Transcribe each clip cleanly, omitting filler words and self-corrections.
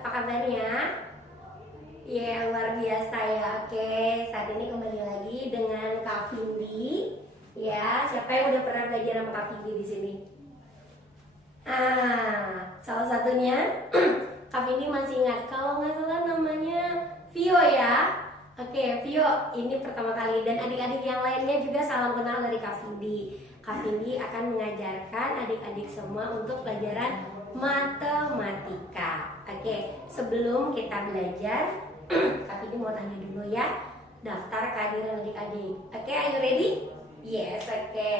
Apa kabarnya? Ya, luar biasa ya. Oke, saat ini kembali lagi dengan Kak Vindi. Ya, siapa yang udah pernah belajar sama Kak Vindi di sini? Salah satunya Kak Vindi masih ingat kalau nggak salah namanya Vio ya. Oke, Vio ini pertama kali dan adik-adik yang lainnya juga salam kenal dari Kak Vindi. Kak Vindi akan mengajarkan adik-adik semua untuk pelajaran matematika. Oke, sebelum kita belajar, Kak Vindi mau tanya dulu ya daftar kehadiran adik-adik. Oke, are you ready? Yes, oke.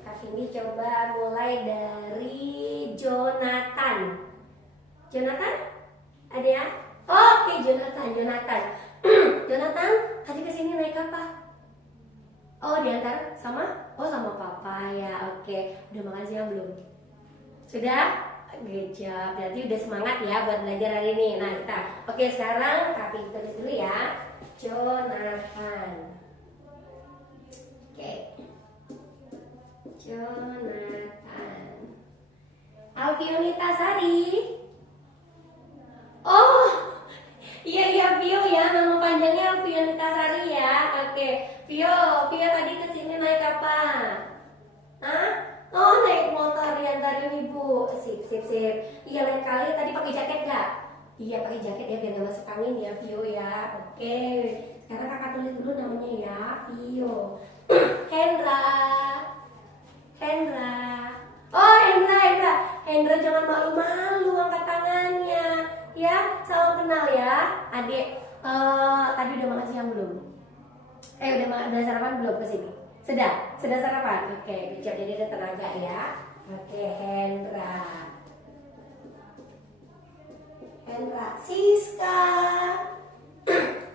Kak Vindi coba mulai dari Jonathan. Jonathan? Ada ya? Oke, Jonathan. Jonathan, tadi kesini naik apa? Oh, diantar sama? Oh, sama papa ya. Oke, udah makan siang belum? Sudah? Good job. Berarti udah semangat ya buat belajar hari ini. Nah, oke, sekarang Kak Vindi tulis dulu ya. Jonathan. Oke. Jonathan. Alfionita Sari. Oh, iya Vio ya, nama panjangnya Alfionita Sari ya. Oke, Vio tadi kesini naik apa? Hah? Oh, naik motor diantarin ibu. Sip. Iya, lain kali tadi pakai jaket nggak? Iya, pakai jaket ya biar nggak masuk angin ya, Vio ya. Oke, sekarang kakak tulis dulu namanya ya, Vio. Hendra. Oh, Hendra jangan malu-malu angkat tangannya. Ya, salam kenal ya, adik. Tadi udah makan siang belum? Udah sarapan belum kesini? Sudah sarapan. Oke, bijak jadi ada tenaga ya. Oke, Hendra, Siska.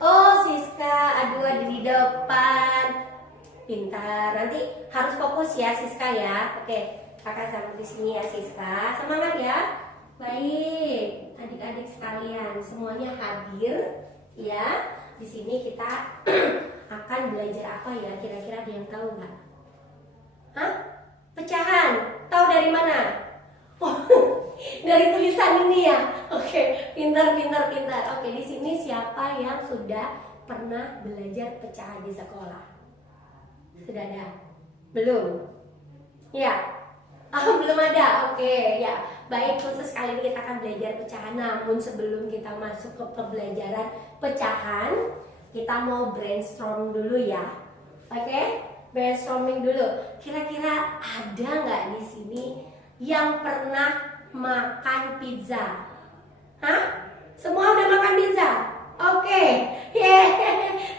Oh, Siska, aduh ada di depan. Pintar, nanti harus fokus ya Siska ya. Oke, kakak sama di sini ya Siska. Semangat ya. Baik, adik-adik sekalian, semuanya hadir ya. Di sini kita akan belajar apa ya? Kira-kira ada yang tahu nggak? Hah? Pecahan. Tahu dari mana? Oh, dari tulisan ini ya. Oke, pintar. Oke, di sini siapa yang sudah pernah belajar pecahan di sekolah? Sudah ada? Belum? Ya. Belum ada. Oke, ya. Baik, khusus kali ini kita akan belajar pecahan. Namun sebelum kita masuk ke pembelajaran pecahan, kita mau brainstorm dulu ya. Oke? Brainstorming dulu. Kira-kira ada nggak di sini yang pernah makan pizza? Hah? Semua udah makan pizza? Oke.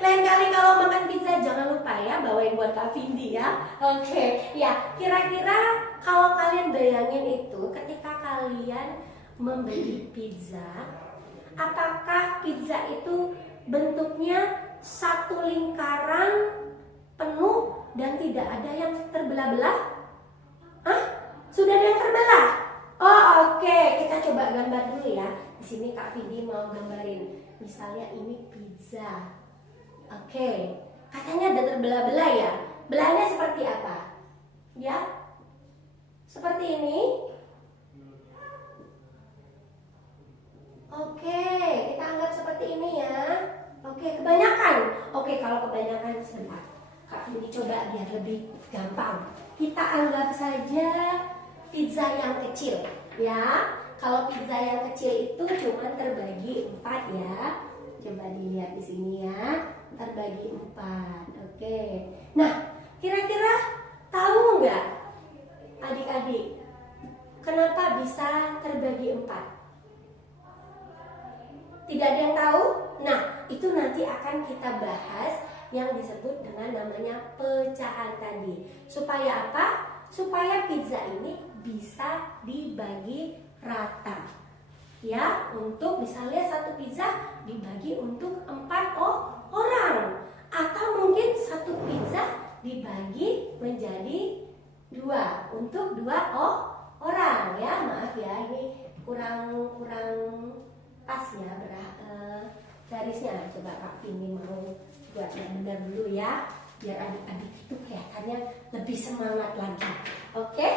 Lain kali kalau makan pizza jangan lupa ya bawain buat Kak Vindi ya. Oke. Ya, kira-kira kalau kalian bayangin itu ketika kalian membeli pizza, apakah pizza itu bentuknya satu lingkaran penuh dan tidak ada yang terbelah-belah? Hah? Sudah ada yang terbelah? Oh, oke. Kita coba gambar dulu ya. Di sini Kak Vindi mau gambarin. Misalnya ini pizza. Oke. Katanya ada terbelah-belah ya. Belahnya seperti apa? Ya? Seperti ini. Oke, kita anggap seperti ini ya. Oke, kebanyakan. Oke, kalau kebanyakan sebentar. Kak Vindi coba biar lebih gampang. Kita anggap saja pizza yang kecil ya. Kalau pizza yang kecil itu cuma terbagi 4 ya. Coba dilihat di sini ya. Terbagi 4. Oke. Nah, kira-kira tahu nggak adik-adik kenapa bisa terbagi 4? Tidak ada yang tahu? Nah, itu nanti akan kita bahas yang disebut dengan namanya pecahan tadi. Supaya apa? Supaya pizza ini bisa dibagi rata. Ya, untuk misalnya satu pizza dibagi untuk 4 orang. Atau mungkin satu pizza dibagi menjadi 2 untuk 2 orang ya. Maaf ya, ini kurang pas ya garisnya. Coba Kak Vindi mau buat yang benar dulu ya, biar adik-adik itu kelihatannya lebih semangat lagi. Oke?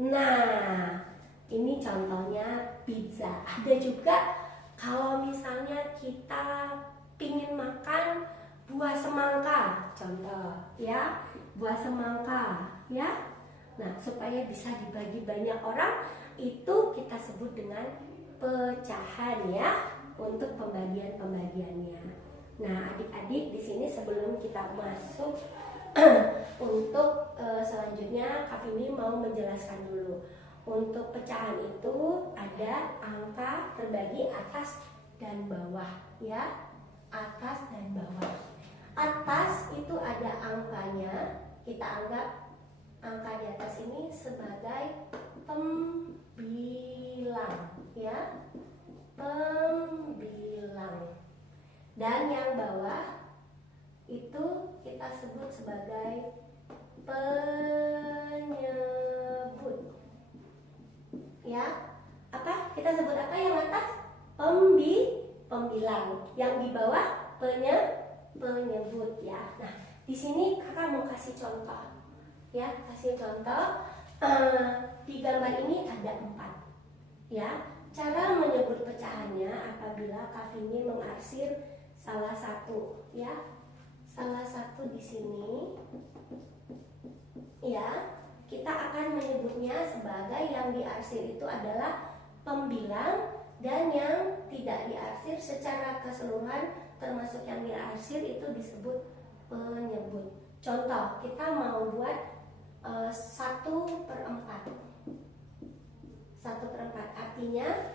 Nah, Ini contohnya pizza. Ada juga kalau misalnya kita pingin makan buah semangka, contoh ya, buah semangka ya. Nah, supaya bisa dibagi banyak orang, itu kita sebut dengan pecahan ya, untuk pembagiannya. Nah, adik-adik di sini sebelum kita masuk untuk selanjutnya, Kak Vindi mau menjelaskan dulu. Untuk pecahan itu ada angka terbagi atas dan bawah ya, atas dan bawah. Atas itu ada angkanya, kita anggap angka di atas ini sebagai pembilang ya, pembilang. Dan yang bawah itu kita sebut sebagai penyebut ya. Apa kita sebut apa yang atas? Pembilang. Yang di bawah penyebut ya. Nah, di sini kakak mau kasih contoh ya, kasih contoh. Di gambar ini ada 4 ya. Cara menyebut pecahannya apabila Kak Vindi mengarsir salah satu ya, salah satu di sini ya, kita akan menyebutnya sebagai yang diarsir itu adalah pembilang, dan yang tidak diarsir secara keseluruhan termasuk yang diarsir itu disebut penyebut. Contoh, kita mau buat 1/4. 1/4 artinya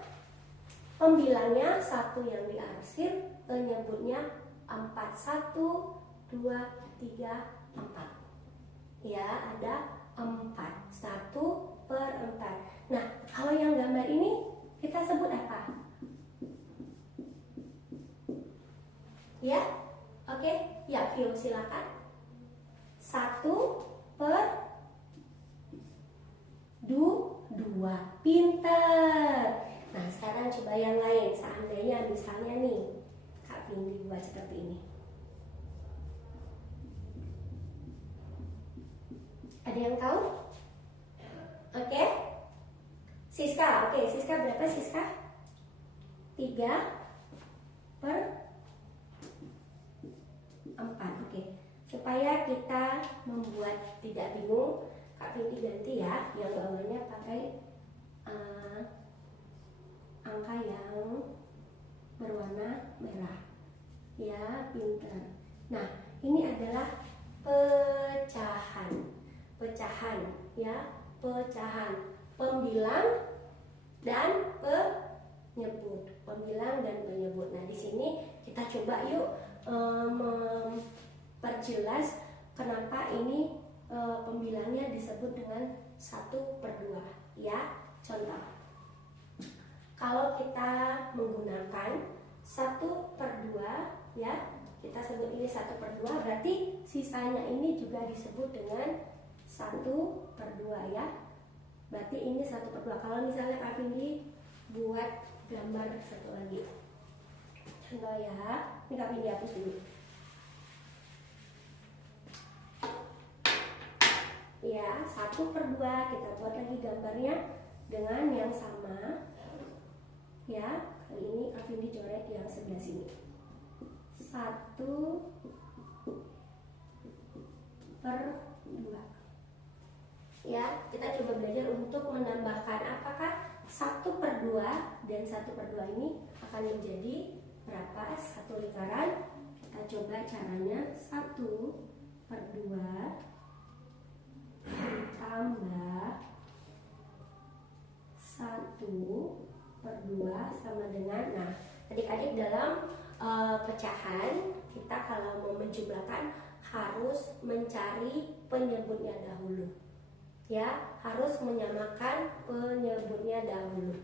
pembilangnya 1 yang diarsir, penyebutnya 4. 1, 2, 3, 4 ya, ada 4. 1/4. Nah, kalau yang gambar ini kita sebut apa? Ya, oke, ya Vio silakan. 1/2. Pinter. Nah, sekarang coba yang lain. Seandainya misalnya nih Kak Vindi buat seperti ini. Ada yang tahu? Oke. Siska, oke, Siska berapa Siska? 3/4. Oke. Supaya kita membuat tidak bingung, Kak Vindi ganti ya, yang bawahnya pakai angka yang berwarna merah. Ya, pintar. Nah, ini adalah pecahan. Pecahan ya, pecahan. Pembilang dan penyebut. Pembilang dan penyebut. Nah, di sini kita coba yuk memperjelas kenapa ini pembilangnya disebut dengan 1/2 ya. Contoh, kalau kita menggunakan 1/2 ya, kita sebut ini 1/2, berarti sisanya ini juga disebut dengan 1/2 ya. Berarti ini 1/2. Kalau misalnya Kak Vindi buat gambar satu lagi, contoh ya, ini Kak Vindi hapus dulu ya. 1/2 kita buat lagi gambarnya dengan yang sama ya. Kali ini Kak Vindi coret yang sebelah sini. 1/2 ya. Kita coba belajar untuk menambahkan apakah 1/2 dan 1/2 ini akan menjadi berapa? 1 lingkaran. Kita coba caranya. 1/2 tambah 1/2 sama dengan, nah adik-adik dalam pecahan kita kalau mau menjumlahkan harus mencari penyebutnya dahulu ya, harus menyamakan penyebutnya dahulu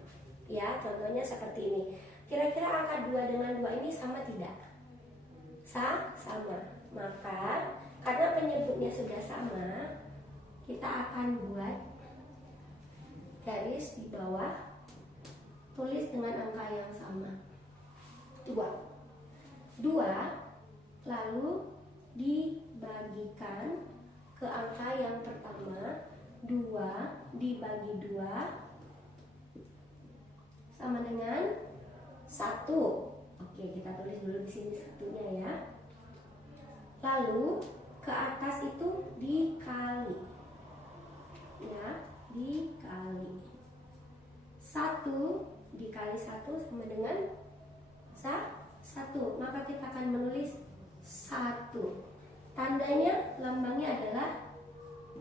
ya. Contohnya seperti ini. Kira-kira angka 2 dengan 2 ini sama tidak? Sama. Maka karena penyebutnya sudah sama, kita akan buat garis di bawah, tulis dengan angka yang sama, 2, lalu dibagikan ke angka yang pertama. 2 dibagi 2 sama dengan 1. Oke, kita tulis dulu di sini satunya ya. Lalu ke atas itu dikali. Ya, dikali. 1 dikali 1 sama dengan 1. Maka kita akan menulis 1. Tandanya, lambangnya adalah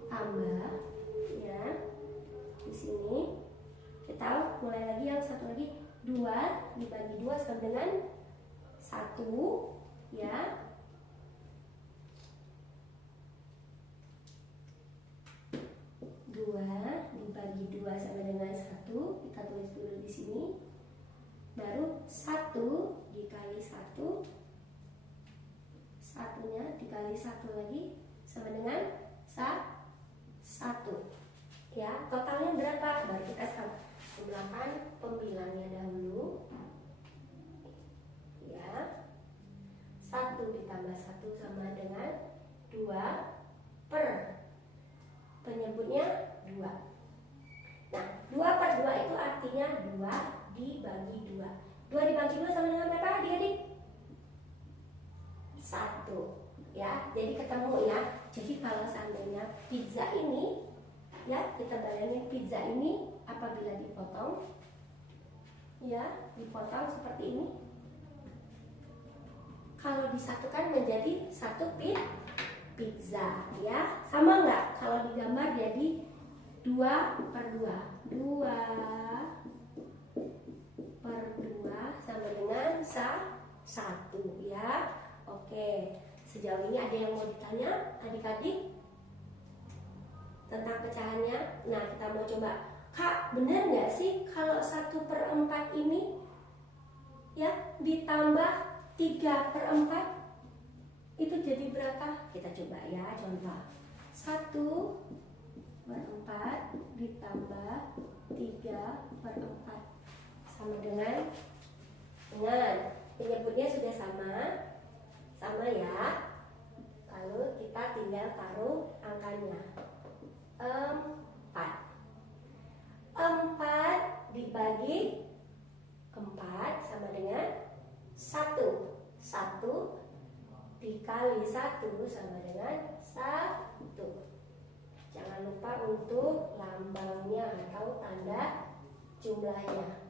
tambah. Ya, di sini kita mulai lagi yang satu lagi. 2 dibagi 2 sama dengan 1. Ya, 2 dibagi 2 sama dengan 1. Kita tulis dulu di sini. Baru 1 dikali 1. Satunya dikali 1 lagi sama dengan 1. Ya, totalnya berapa? Baru kita jumlahkan pembilangnya dahulu. Ya. 1 ditambah 1 sama dengan 2 per penyebutnya 2. Nah, 2 per 2 itu artinya 2 dibagi 2. 2 dibagi 2 sama dengan berapa adik-adik? 1. Ya, jadi ketemu ya. Jadi kalau seandainya pizza ini, ya kita bayangin pizza ini apabila dipotong, ya dipotong seperti ini. Kalau disatukan menjadi 1 pizza, ya sama nggak? Kalau digambar jadi 2 per 2. 2 per 2 sama dengan 1 ya. Oke, sejauh ini ada yang mau ditanya adik-adik tentang pecahannya? Nah, kita mau coba. Kak, benar nggak sih kalau 1/4 ini ya ditambah 3/4 itu jadi berapa? Kita coba ya, contoh 1/4 ditambah 3/4 sama dengan penyebutnya sudah sama ya. Lalu kita tinggal taruh angkanya. 4 dibagi 4 sama dengan 1. 1 dikali 1 sama dengan 1. Jangan lupa untuk lambangnya atau tanda jumlahnya.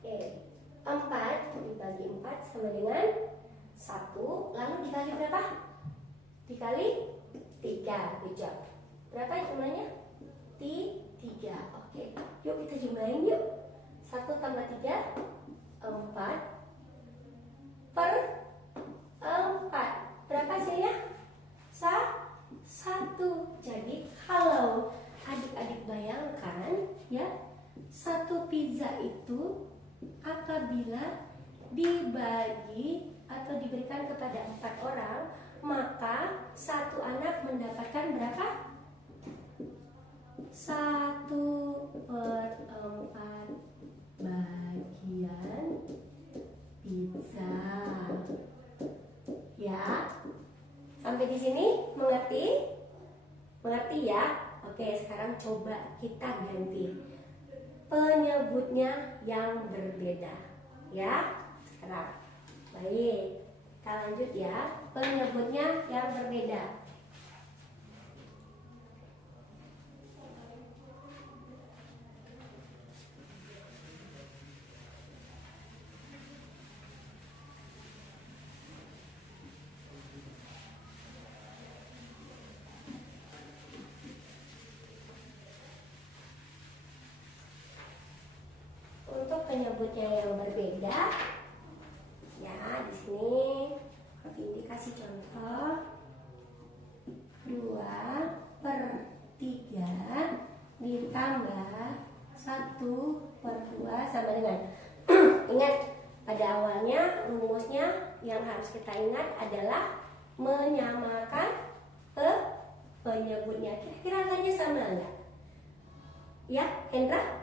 Oke, 4 dibagi 4 sama dengan 1. Lalu dikali berapa? Dikali 3. Bijak. Berapa jumlahnya? 3. Oke, yuk kita jumlahin yuk. 1 tambah 3, 4 per 4. Berapa hasilnya? 1. Jadi kalau adik-adik bayangkan ya, 1 pizza itu apabila dibagi atau diberikan kepada 4 orang, maka 1 anak mendapatkan berapa? 1/4 bagian pizza. Ya, sampai di sini mengerti? Mengerti ya? Oke, sekarang coba kita ganti penyebutnya yang berbeda. Ya, sekarang. Baik, kita lanjut ya. Penyebutnya yang berbeda. Untuk penyebutnya yang berbeda, ya di sini Kak Vindi kasih contoh 2/3 ditambah 1/2 sama dengan ingat pada awalnya rumusnya yang harus kita ingat adalah menyamakan penyebutnya. Kira-kira angkanya sama enggak? Ya, Hendra?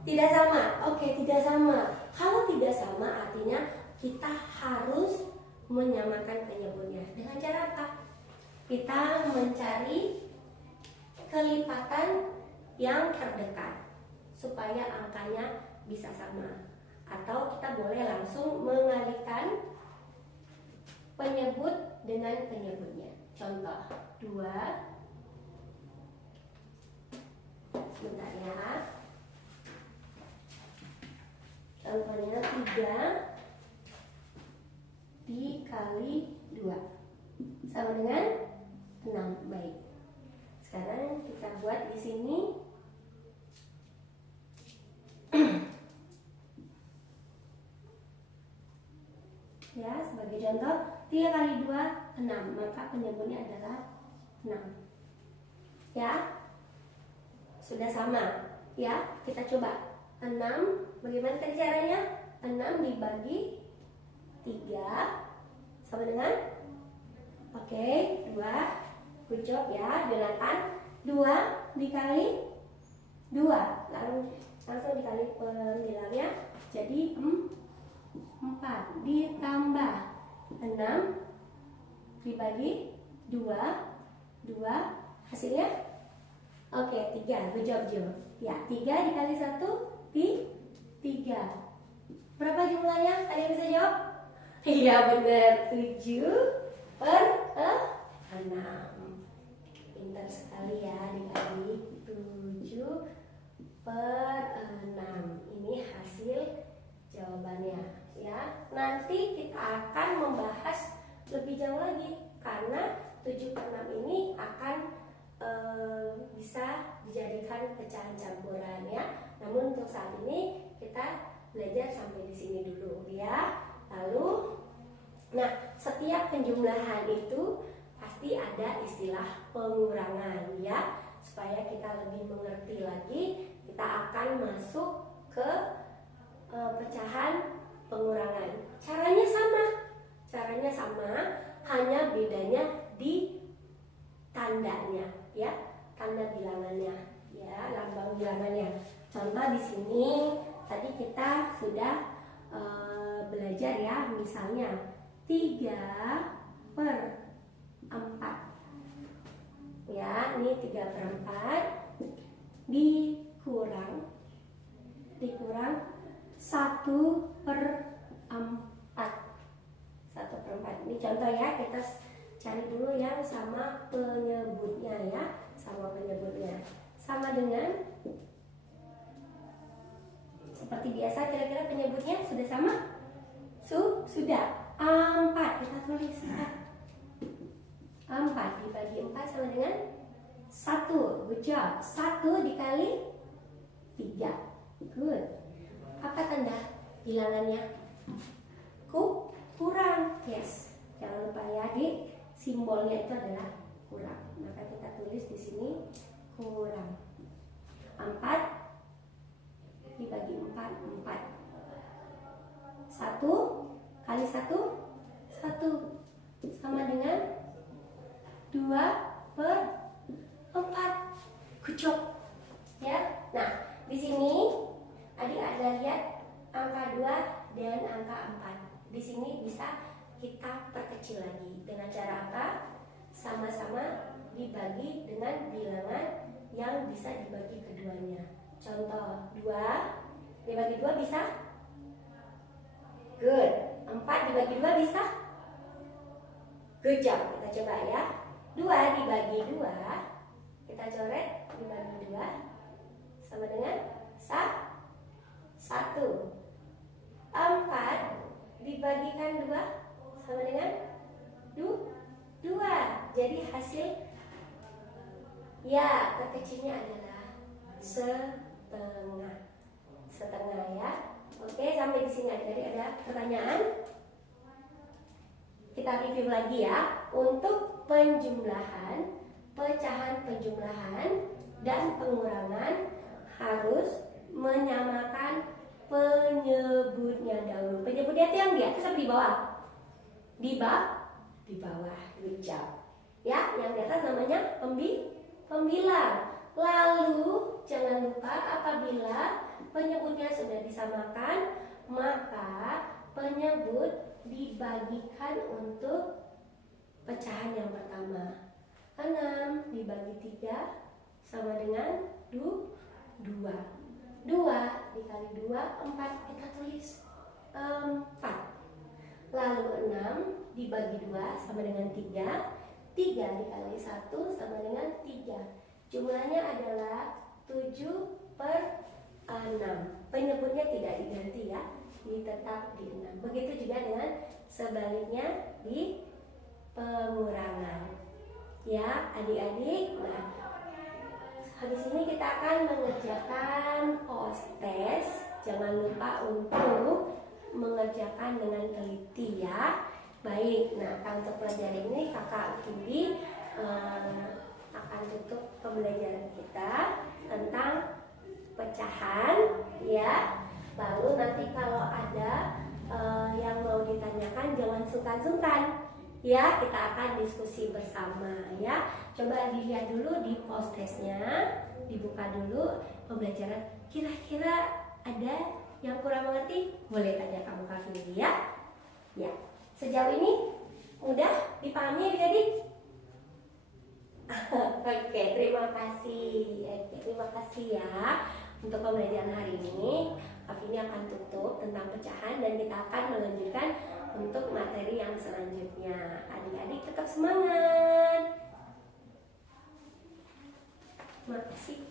Tidak sama. Oke, tidak sama. Kalau tidak sama artinya kita harus menyamakan penyebutnya. Dengan cara apa? Kita mencari kelipatan yang terdekat. supaya angkanya bisa sama. Atau kita boleh langsung mengalihkan penyebut dengan penyebutnya. Contoh 2, sebentar ya. Contohnya 3 dikali 2 sama dengan 6. Baik. Sekarang kita buat di sini. Ya, sebagai contoh 3 kali 2 6, maka penyebutnya adalah 6. Ya. Sudah sama. Ya, kita coba. 6, bagaimana tadi caranya? 6 dibagi 3 sama dengan, oke, 2. Good job ya, Jonathan. 2 dikali 2, lalu langsung dikali pembilangnya, jadi 4 ditambah 6 dibagi 2 hasilnya, oke, 3. Good job Jo. Ya, 3 dikali 1 di 3. Berapa jumlahnya? Ada yang bisa jawab? Iya benar, 7/6. Pintar sekali ya, dikali 7/6. Ini hasil jawabannya ya. Nanti kita akan membahas lebih jauh lagi karena 7/6 ini akan bisa dijadikan pecahan campuran ya. Namun untuk saat ini kita belajar sampai di sini dulu ya. Lalu, nah, setiap penjumlahan itu pasti ada istilah pengurangan ya. Supaya kita lebih mengerti lagi, kita akan masuk ke pecahan pengurangan. Caranya sama, hanya bedanya di tandanya ya, tanda bilangannya ya, lambang bilangannya. Contoh di sini tadi kita sudah belajar ya, misalnya 3/4 ya, ini 3/4 dikurang 1/4. 1/4 ini contoh ya, kita cari dulu yang sama penyebutnya ya, sama dengan seperti biasa. Kira-kira penyebutnya sudah sama? Sudah. 4, kita tulis 4 dibagi 4 sama dengan 1. Good job. 1 dikali 3. Good. Apa tanda bilangannya? Kurang. Yes. Jangan lupa ya, di simbolnya itu adalah kurang. Maka kita tulis di sini kurang. 4 dibagi 4. 1 kali 1 sama dengan 2/4. Good job. Ya. Nah, di sini adik ada lihat angka 2 dan angka 4. Di sini bisa kita perkecil lagi dengan cara apa? Sama-sama dibagi dengan bilangan yang bisa dibagi keduanya. Contoh 2 dibagi 2 bisa? Good. 4 dibagi 2 bisa? Good job. Kita coba ya. 2 dibagi 2, kita coret dibagi 2 sama dengan 1. 4 dibagikan 2 sama dengan 2. Jadi hasil ya terkecilnya adalah setengah ya. Oke, sampai di sini adik-adik ada pertanyaan? Kita review lagi ya. Untuk penjumlahan, pecahan penjumlahan dan pengurangan harus menyamakan penyebutnya dahulu. Penyebutnya itu yang di atas atau di bawah? Di bawah. Good job. Ya, yang di atas namanya pembilang. Lalu jangan lupa apabila penyebutnya sudah disamakan, maka penyebut dibagikan untuk pecahan yang pertama. 6 dibagi 3 sama dengan 2. 2 dikali 2, 4. Kita tulis 4. Lalu 6 dibagi 2 sama dengan 3. 3 dikali 1 sama dengan 3. Jumlahnya adalah 7/6. Penyebutnya tidak diganti ya, tetap di 6. Begitu juga dengan sebaliknya di pengurangan. Ya, adik-adik. Nah, habis ini kita akan mengerjakan tes. Jangan lupa untuk mengerjakan dengan teliti ya. Baik, nah untuk pelajaran ini kakak Kindi akan tutup pembelajaran kita tentang pecahan ya. Lalu nanti kalau ada yang mau ditanyakan jangan sungkan-sungkan ya, kita akan diskusi bersama ya. Coba dilihat dulu di post-testnya, dibuka dulu pembelajaran. Kira-kira ada yang kurang mengerti? Boleh tanya kamu Kak Vindi ya. Ya, sejauh ini mudah dipahami adik-adik? Oke, terima kasih. Terima kasih ya untuk pembelajaran hari ini. Kak Vindi akan tutup tentang pecahan dan kita akan melanjutkan untuk materi yang selanjutnya. Adik-adik tetap semangat. Terima kasih.